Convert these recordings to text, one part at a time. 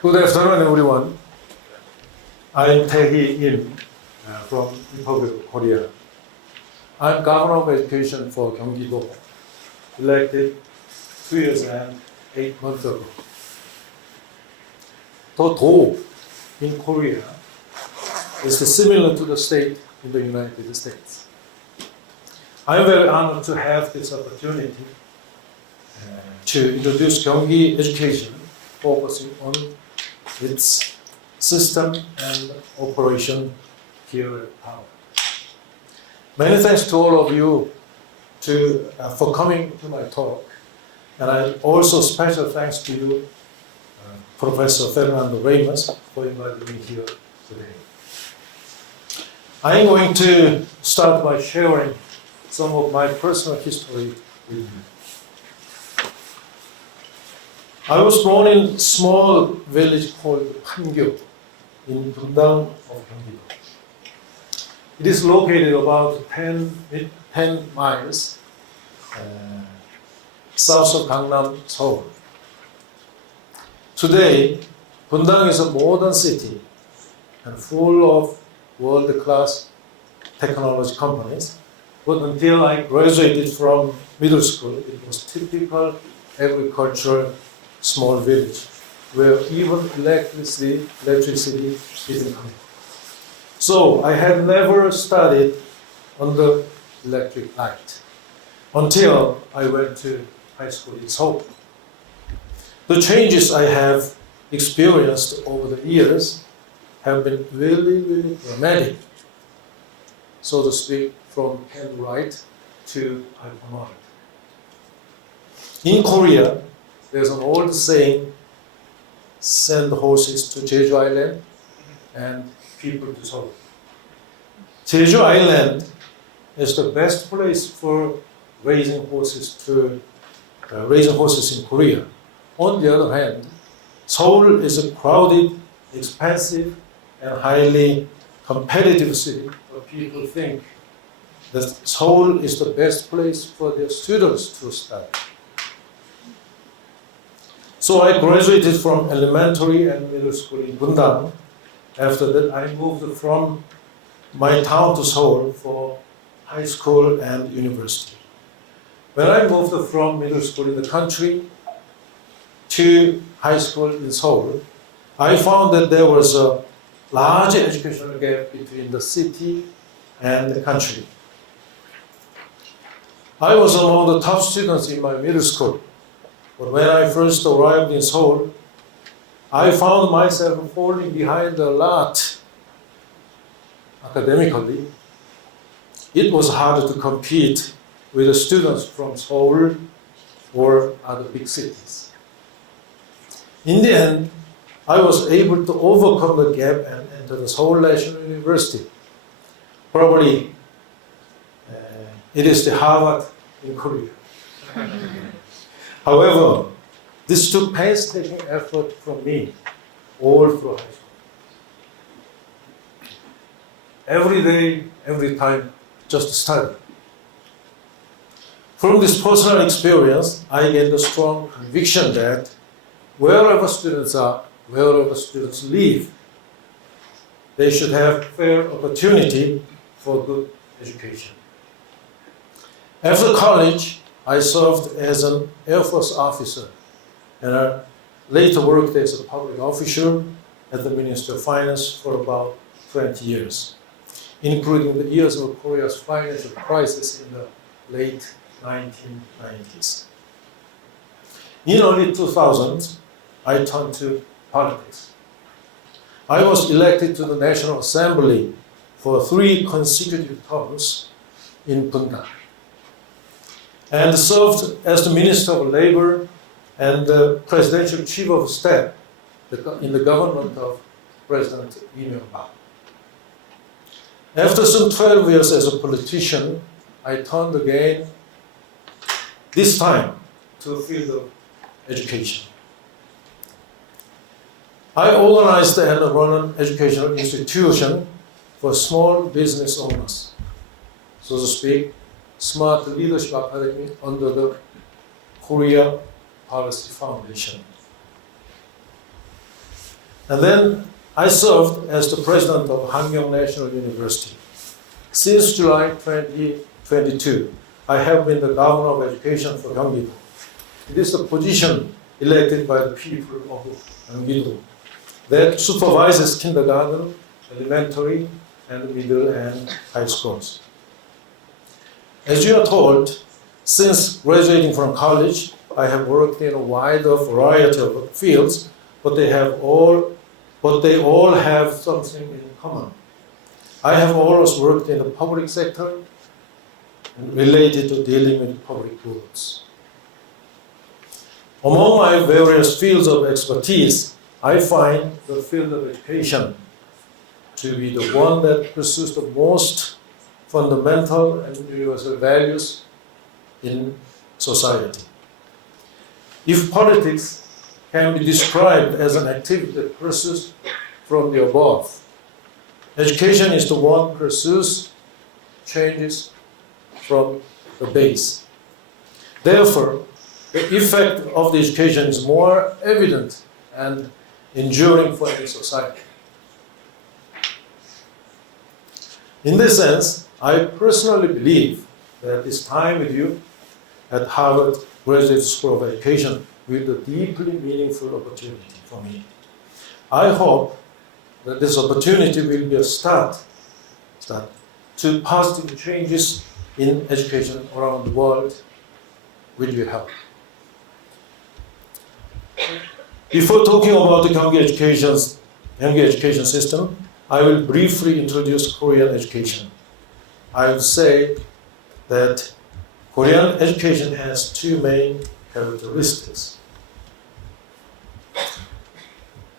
Good afternoon, everyone. I'm Imtehi from Republic of Korea. I'm Governor of Education for Gyeonggi-do, elected 2 years and 8 months ago. The do in Korea is similar to the state in the United States. I'm very honored to have this opportunity to introduce Gyeonggi education, focusing on its system and operation here at Havertz. Many thanks to all of you for coming to my talk, and I also special thanks to you, Professor Fernando Ramos, for inviting me here today. I'm going to start by sharing some of my personal history with you. I was born in a small village called Hangyo in Bundang of Gyeonggi. It is located about 10 miles south of Gangnam, Seoul. Today, Bundang is a modern city and full of world-class technology companies. But until I graduated from middle school, it was typical agricultural small village where even electricity didn't come. So I had never studied under electric light until I went to high school in Seoul. The changes I have experienced over the years have been really, really dramatic, so to speak, from handwrite to hypermodern. In Korea, there's an old saying, send horses to Jeju Island and people to Seoul. Jeju Island is the best place for raising horses in Korea. On the other hand, Seoul is a crowded, expensive, and highly competitive city where people think that Seoul is the best place for their students to study. So I graduated from elementary and middle school in Bundang. After that, I moved from my town to Seoul for high school and university. When I moved from middle school in the country to high school in Seoul, I found that there was a large educational gap between the city and the country. I was among the top students in my middle school. But when I first arrived in Seoul, I found myself falling behind a lot academically. It was hard to compete with the students from Seoul or other big cities. In the end, I was able to overcome the gap and enter the Seoul National University. Probably it is the Harvard in Korea. However, this took painstaking effort from me all through high school. Every day, every time, just study. From this personal experience, I gained a strong conviction that wherever students are, wherever students live, they should have fair opportunity for good education. After college, I served as an Air Force officer and I later worked as a public official at the Ministry of Finance for about 20 years, including the years of Korea's financial crisis in the late 1990s. In early 2000, I turned to politics. I was elected to the National Assembly for 3 consecutive terms in Bundang, and served as the Minister of Labor and the Presidential Chief of Staff in the government of President Lee Myung-bak. After some 12 years as a politician, I turned again, this time to the field of education. I organized and run an educational institution for small business owners, so to speak, Smart Leadership Academy under the Korea Policy Foundation. And then I served as the president of Hanyang National University. Since July 2022, I have been the governor of education for Gyeonggi. It is the position elected by the people of Gyeonggi that supervises kindergarten, elementary, and middle and high schools. As you are told, since graduating from college, I have worked in a wide variety of fields, but they all have something in common. I have always worked in the public sector related to dealing with public goods. Among my various fields of expertise, I find the field of education to be the one that pursues the most fundamental and universal values in society. If politics can be described as an activity that pursues from the above, education is the one that pursues changes from the base. Therefore, the effect of the education is more evident and enduring for the society. In this sense, I personally believe that this time with you at Harvard Graduate School of Education will be a deeply meaningful opportunity for me. I hope that this opportunity will be a start to positive changes in education around the world with your help. Before talking about the Gyeonggi education system, I will briefly introduce Korean education. I will say that Korean education has two main characteristics.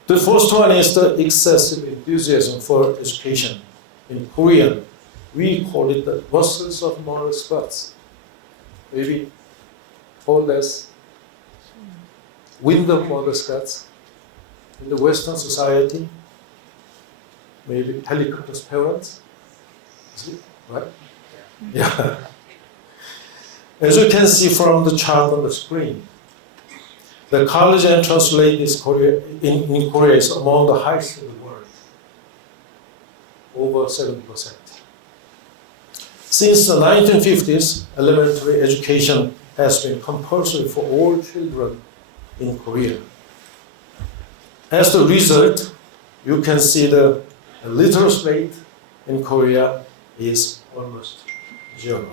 The first one is the excessive enthusiasm for education. In Korean, we call it the muscles of moral skirts. Maybe called as wind of moral skirts. In the Western society, maybe helicopter's parents. Is it right? Yeah. As you can see from the chart on the screen, the college entrance rate in Korea is among the highest in the world, over 70%. Since the 1950s, elementary education has been compulsory for all children in Korea. As the result, you can see the literacy rate in Korea is almost zero.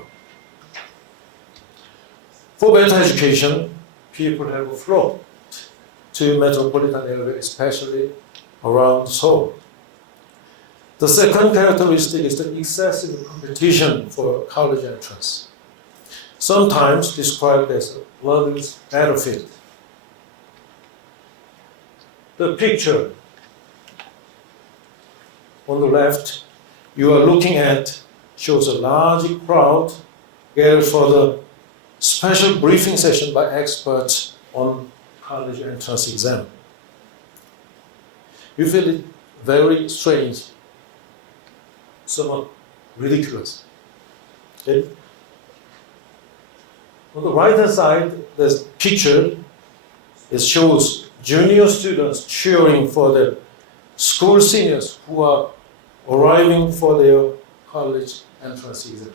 For better education, people have flocked to metropolitan area, especially around Seoul. The second characteristic is the excessive competition for college entrance, sometimes described as a bloodless battlefield. The picture on the left you are looking at shows a large crowd gathered for the special briefing session by experts on college entrance exam. You feel it very strange, somewhat ridiculous. Okay? On the right-hand side, the picture shows junior students cheering for the school seniors who are arriving for their college entrance exam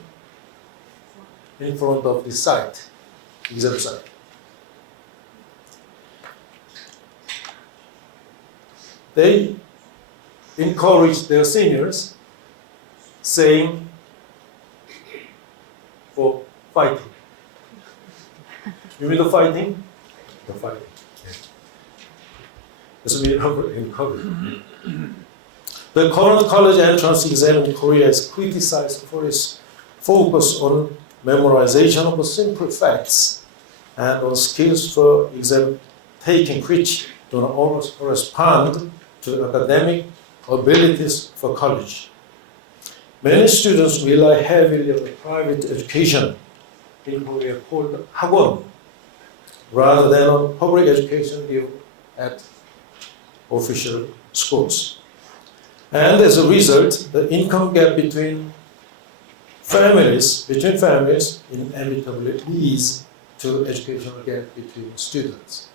in front of the site, exam site. They encourage their seniors, saying for fighting. You mean the fighting? The fighting. This means encouragement. The current college entrance exam in Korea is criticized for its focus on memorization of simple facts and on skills for exam taking which do not always correspond to academic abilities for college. Many students rely heavily on private education in Korea called 학원 rather than on public education given at official schools. And as a result, the income gap between families inevitably leads to educational gap between students.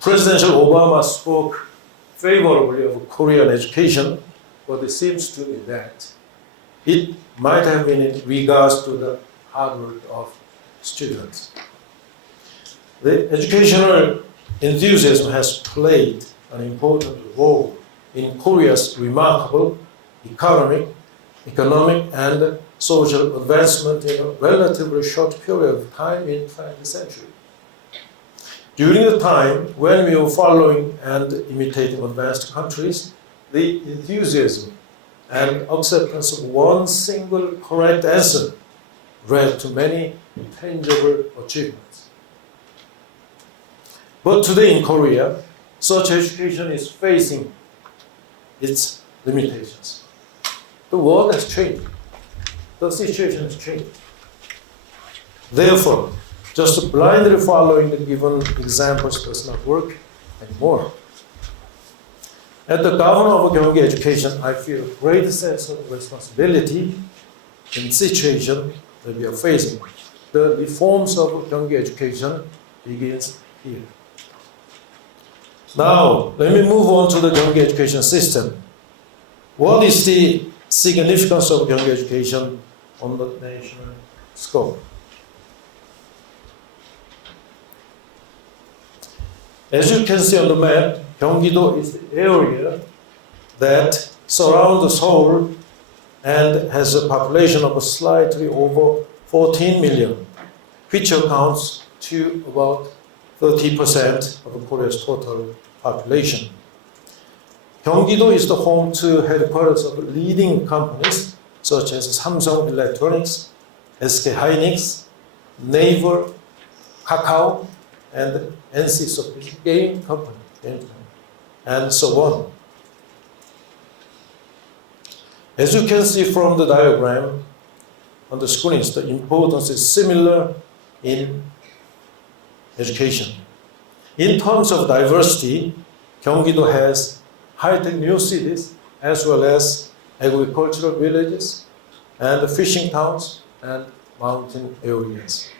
President Obama spoke favorably of Korean education, but it seems to me that it might have been in regards to the hard work of students. The educational enthusiasm has played an important role in Korea's remarkable economic and social advancement in a relatively short period of time in the 20th century. During the time when we were following and imitating advanced countries, the enthusiasm and acceptance of one single correct answer led to many tangible achievements. But today in Korea, such education is facing its limitations. The world has changed. The situation has changed. Therefore, just blindly following the given examples does not work anymore. As the governor of Gyeonggi education, I feel a great sense of responsibility in the situation that we are facing. The reforms of Gyeonggi education begins here. Now, let me move on to the Gyeonggi education system. What is the significance of Gyeonggi education on the national scope? As you can see on the map, Gyeonggi-do is the area that surrounds Seoul and has a population of slightly over 14 million, which accounts to about 30% of Korea's total population. Gyeonggi-do is the home to headquarters of leading companies such as Samsung Electronics, SK Hynix, Naver, Kakao, and NC Software game company, and so on. As you can see from the diagram on the screens, the importance is similar in education. In terms of diversity, Gyeonggi-do has high-tech new cities as well as agricultural villages and fishing towns and mountain areas.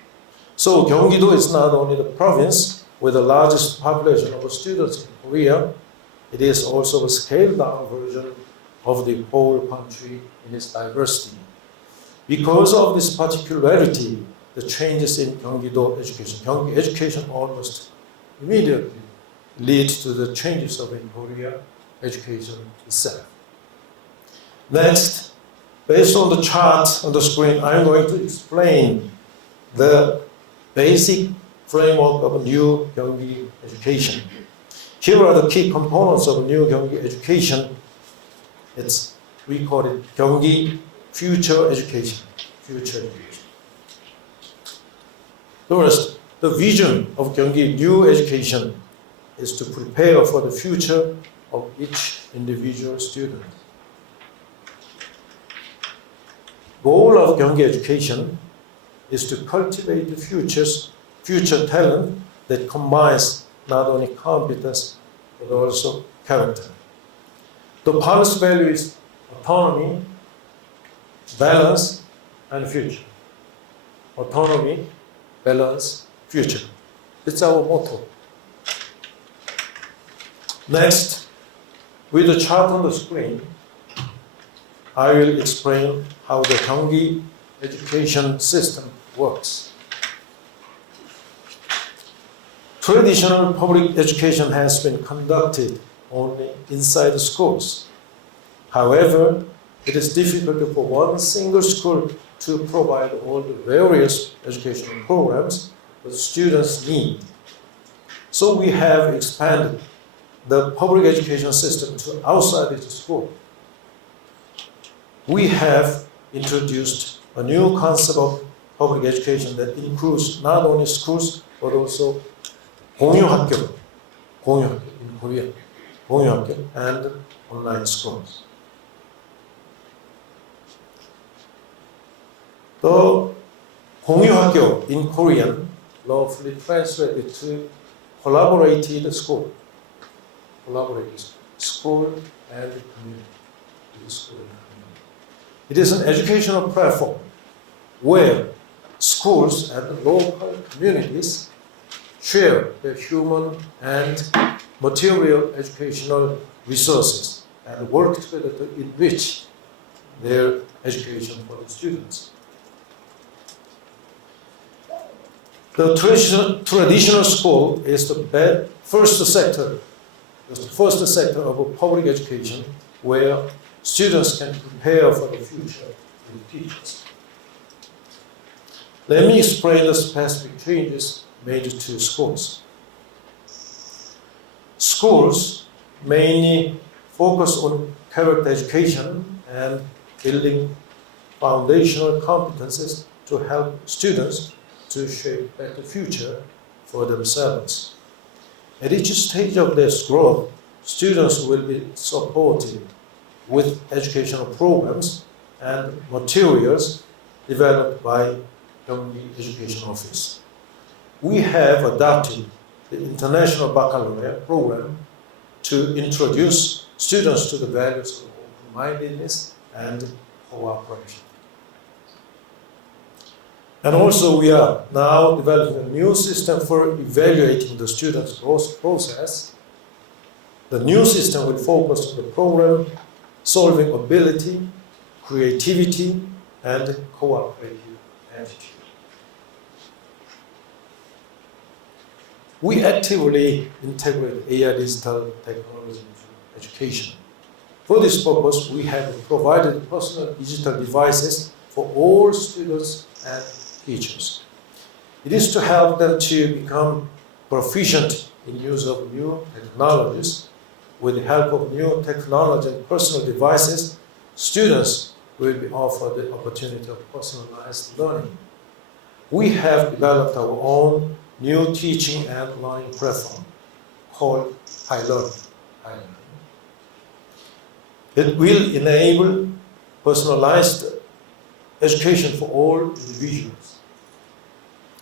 So Gyeonggi-do is not only the province with the largest population of students in Korea, it is also a scaled-down version of the whole country in its diversity. Because of this particularity, the changes in Gyeonggi-do education, Gyeonggi education almost immediately leads to the changes of in Korea education itself. Next, based on the chart on the screen, I'm going to explain the basic framework of new Gyeonggi education. Here are the key components of new Gyeonggi education. We call it Gyeonggi future education. Future education. First, the vision of Gyeonggi new education is to prepare for the future of each individual student. Goal of Gyeonggi education is to cultivate the future talent that combines not only competence but also character. The policy value is autonomy, balance, and future. Autonomy, balance, future. It's our motto. Next, with the chart on the screen, I will explain how the Gyeonggi education system works. Traditional public education has been conducted only inside the schools. However, it is difficult for one single school to provide all the various educational programs that students need. So we have expanded the public education system to outside the school. We have introduced a new concept of public education that includes not only schools but also 공유학교 in Korean, 공유학교 and online schools. The 공유학교 in Korean roughly translated to collaborated school. Collaborated school and community. It is an educational platform where schools and local communities share their human and material educational resources and work together to enrich their education for the students. The traditional school is the first sector of a public education where students can prepare for the future with teachers. Let me explain the specific changes made to schools. Schools mainly focus on character education and building foundational competencies to help students to shape a better future for themselves. At each stage of their growth, students will be supported with educational programs and materials developed by Gyeonggi Education Office. We have adopted the International Baccalaureate program to introduce students to the values of open-mindedness and cooperation. And also we are now developing a new system for evaluating the students' growth process. The new system will focus on the problem-solving ability, creativity, and cooperative attitude. We actively integrate AI digital technology into education. For this purpose, we have provided personal digital devices for all students and teachers. It is to help them to become proficient in use of new technologies. With the help of new technology and personal devices, students will be offered the opportunity of personalized learning. We have developed our own new teaching and learning platform called HiLearn. It will enable personalized education for all individuals.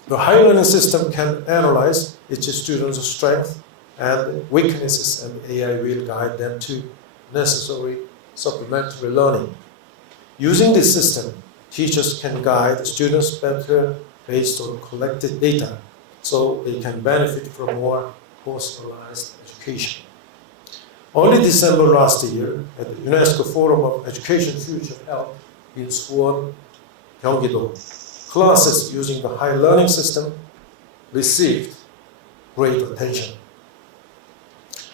The high learning system can analyze each student's strengths and weaknesses, and AI will guide them to necessary supplementary learning. Using this system, teachers can guide students better based on collected data, so they can benefit from more personalized education. Only December last year, at the UNESCO Forum of Education Future held in Suwon, Gyeonggi-do, classes using the high learning system received great attention.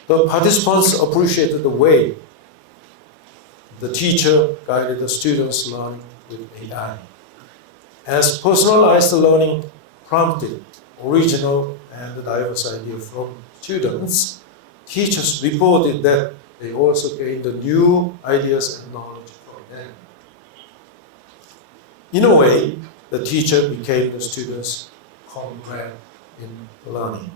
The participants appreciated the way the teacher guided the students' learning with AI. As personalized learning prompted original and diverse ideas from students, teachers reported that they also gained new ideas and knowledge from them. In a way, the teacher became the student's comrade in learning.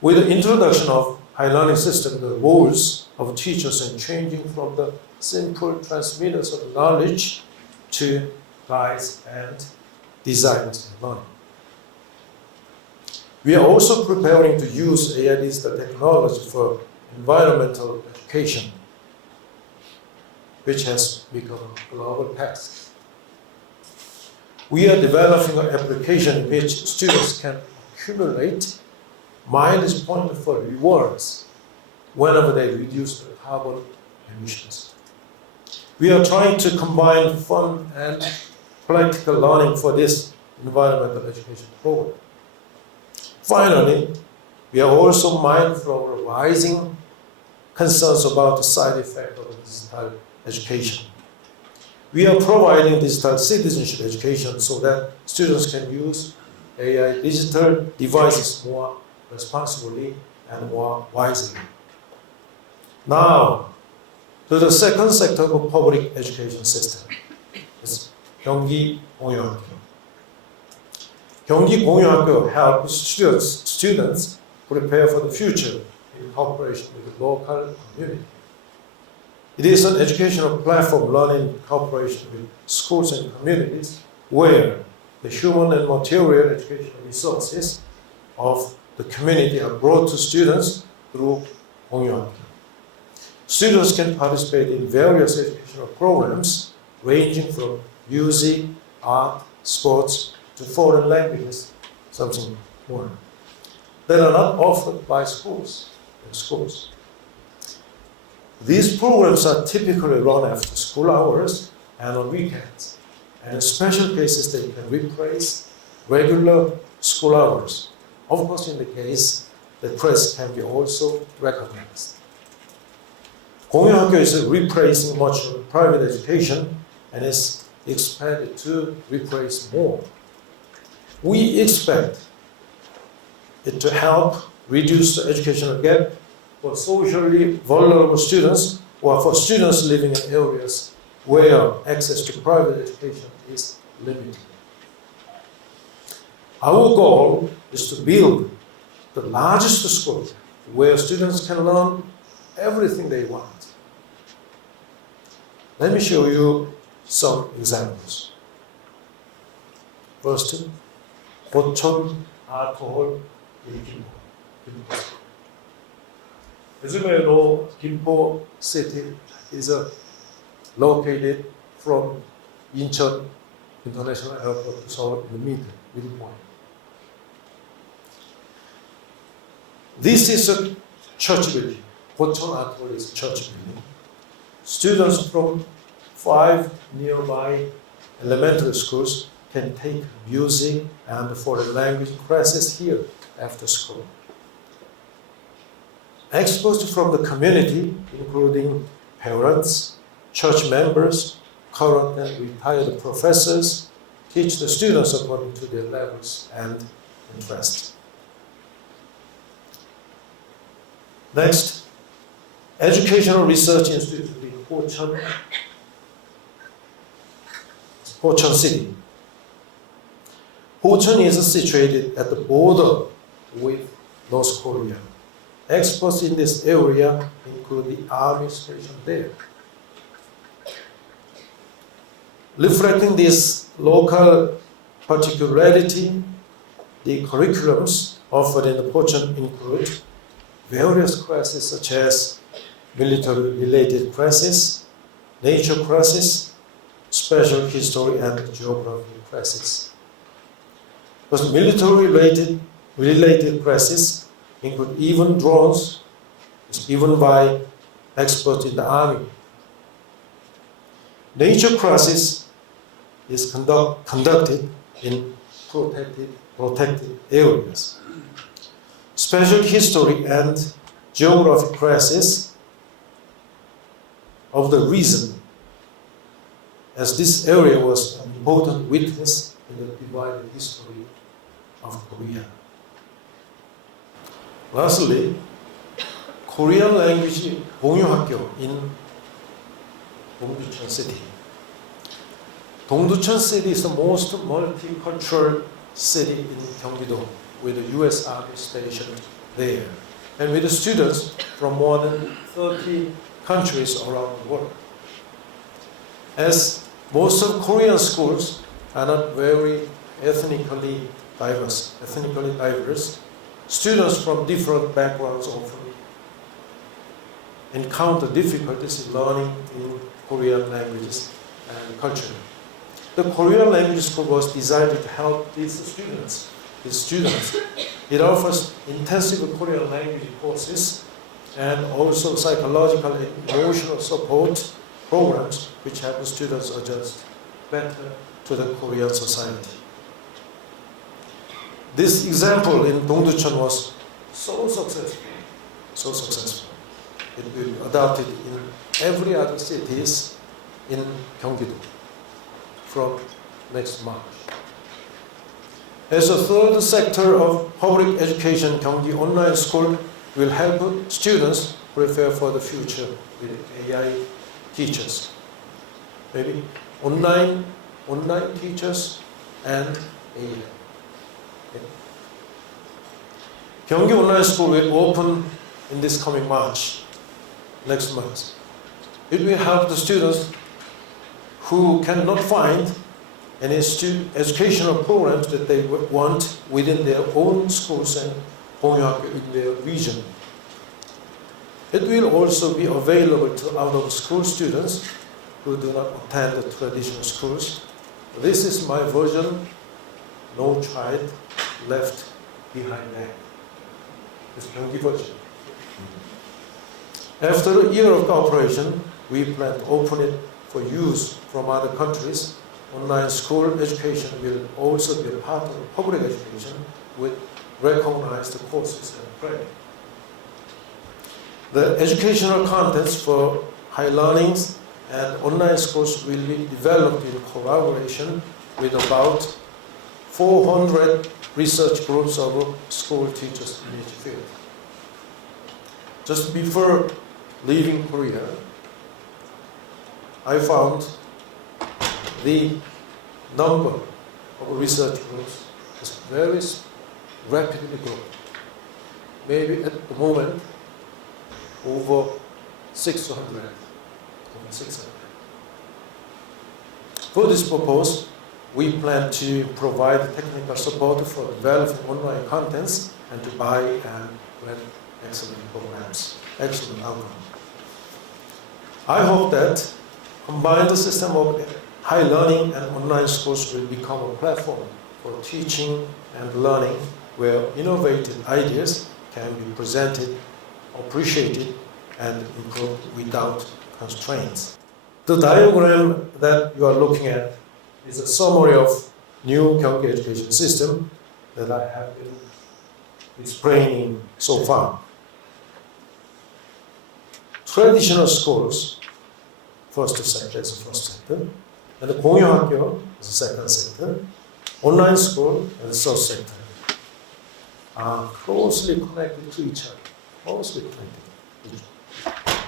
With the introduction of high learning system, the roles of teachers are changing from the simple transmitters of knowledge to guides and designers of learning. We are also preparing to use AI digital technology for environmental education, which has become a global task. We are developing an application in which students can accumulate mileage points for rewards whenever they reduce their carbon emissions. We are trying to combine fun and practical learning for this environmental education program. Finally, we are also mindful of rising concerns about the side effect of digital education. We are providing digital citizenship education so that students can use AI digital devices more responsibly and more wisely. Now, to the second sector of public education system, it's Gyeonggi 공유학교. Gyeonggi 공유학교 helps students prepare for the future in cooperation with the local community. It is an educational platform learning in cooperation with schools and communities where the human and material educational resources of the community are brought to students through 공유학교. Students can participate in various educational programs ranging from music, art, sports, to foreign languages, something more. that are not offered by schools. These programs are typically run after school hours and on weekends, and in special cases they can replace regular school hours. Of course, in the case the press can be also recognized. 공유학교 is replacing much of private education and is expected to replace more. We expect it to help reduce the educational gap for socially vulnerable students or for students living in areas where access to private education is limited. Our goal is to build the largest school where students can learn everything they want. Let me show you some examples. First, 고천 아트홀 in Gimpo. As you may know, Gimpo city is located from Incheon International Airport to Seoul in the middle point. This is a church building. Gocheon Athol is a church building. Students from 5 nearby elementary schools can take music and foreign language classes here after school. Experts from the community, including parents, church members, current and retired professors, teach the students according to their levels and interests. Next, educational research institute in Hocheon City. Hocheon is situated at the border with North Korea. Experts in this area include the army station there. Reflecting this local particularity, the curriculums offered in the Hocheon include various classes such as military-related classes, nature classes, special history and geography classes. Those military-related classes include even drones, given by experts in the army. Nature classes is conducted in protected areas. Special history and geography classes of the reason, as this area was an important witness in the divided history of Korea. Lastly, Korean language 공유학교 in Dongducheon City. Dongducheon City is the most multicultural city in Gyeonggi-do, with the U.S. Army stationed there, and with the students from more than 30 countries around the world. As most of Korean schools are not very ethnically diverse, students from different backgrounds often encounter difficulties in learning in Korean languages and culture. The Korean language school was designed to help these students. It offers intensive Korean language courses and also psychological and emotional support programs which help the students adjust better to the Korean society. This example in Dongducheon was so successful. It will be adopted in every other cities in Gyeonggi-do from next March. As a third sector of public education, Gyeonggi Online School will help students prepare for the future with AI teachers. Maybe online teachers and AI. Gyeonggi Online School will open in this coming March, next month. It will help the students who cannot find any educational programs that they want within their own schools and in their region. It will also be available to out-of-school students who do not attend the traditional schools. This is my version, no child left behind there. It's Gyeonggi version. After a year of cooperation, we plan to open it for use from other countries. Online school education will also be a part of public education with recognized courses and credit. The educational contents for high learnings and online schools will be developed in collaboration with about 400 research groups of school teachers in each field. Just before leaving Korea, I found the number of research groups is very rapidly growing. Maybe at the moment, over 600. For this purpose, we plan to provide technical support for developing online contents and to buy and run excellent programs, excellent outcome. I hope that combined system of high learning and online schools will become a platform for teaching and learning where innovative ideas can be presented, appreciated, and improved without constraints. The diagram that you are looking at is a summary of new Gyeonggi education system that I have been explaining so far. Traditional schools, first sector is the first sector, and the 공유학교 is the second sector, online school is the third sector, are closely connected to each other,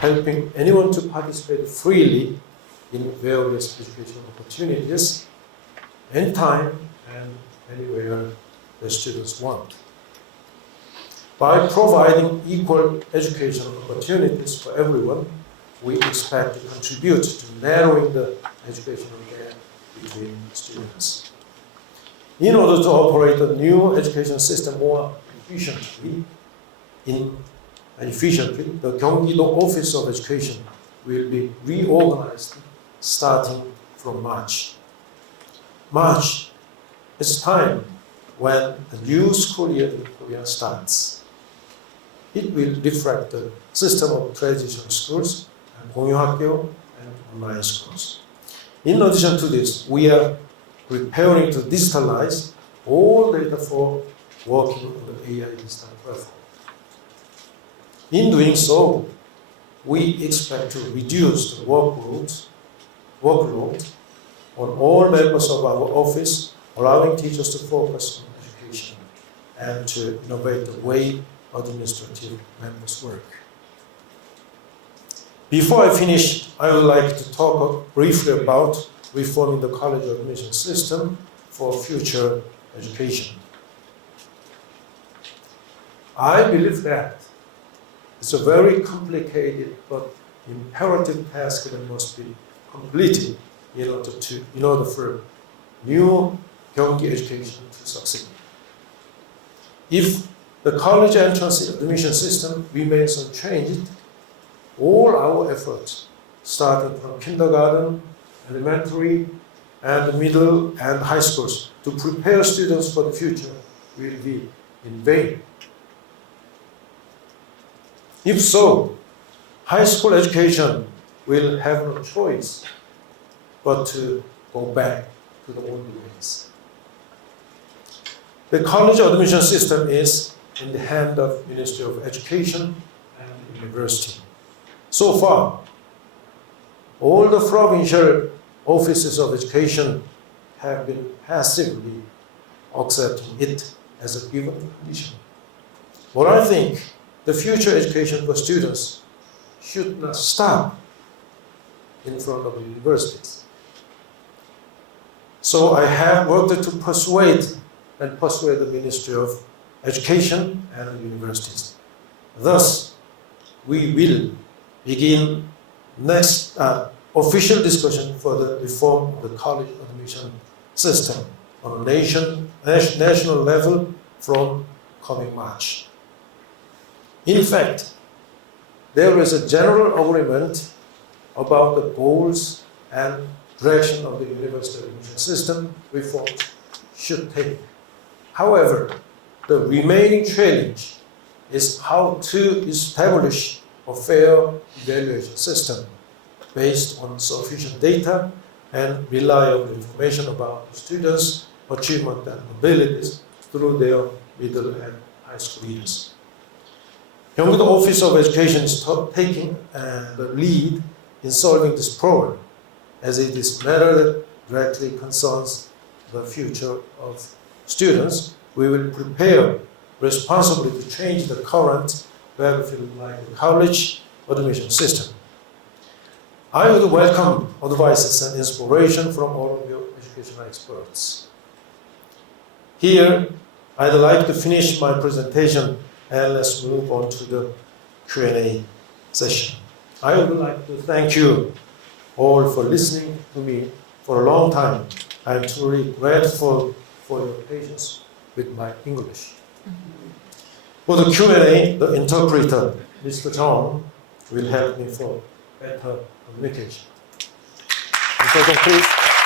helping anyone to participate freely in various educational opportunities, anytime and anywhere the students want. By providing equal educational opportunities for everyone, we expect to contribute to narrowing the educational gap between students. In order to operate the new education system more efficiently, the Gyeonggi-do Office of Education will be reorganized starting from March. March is time when the new school year in Korea starts. It will reflect the system of traditional schools and 공유학교 and online schools. In addition to this, we are preparing to digitalize all data for working on the AI digital platform. In doing so, we expect to reduce the workload on all members of our office, allowing teachers to focus on education and to innovate the way administrative members work. Before I finish, I would like to talk briefly about reforming the college admission system for future education. I believe that it's a very complicated but imperative task that must be completed in order for new Gyeonggi education to succeed. If the college entrance admission system remains unchanged, all our efforts, starting from kindergarten, elementary, and middle and high schools, to prepare students for the future will be in vain. If so, high school education will have no choice but to go back to the old ways. The college admission system is in the hand of Ministry of Education and University. So far, all the provincial offices of education have been passively accepting it as a given condition. But I think the future education for students should not stop in front of the universities. So I have worked to persuade the Ministry of Education and universities. Thus, we will begin next official discussion for the reform of the college admission system on a national level from coming March. In fact, there is a general agreement about the goals and direction of the university admission system reform should take. However, the remaining challenge is how to establish a fair evaluation system based on sufficient data and reliable information about the students' achievement and abilities through their middle and high school years. Gyeonggi Office of Education is taking the lead in solving this problem, as it is matter that directly concerns the future of students. We will prepare responsibly to change the current battlefield like the college admission system. I would welcome advices and inspiration from all of your educational experts. Here, I'd like to finish my presentation and let's move on to the Q&A session. I would like to thank you all for listening to me for a long time. I am truly grateful for your patience with my English. For the Q&A, the interpreter, Mr. Jong, will help me for better communication. Mr. Jong, please.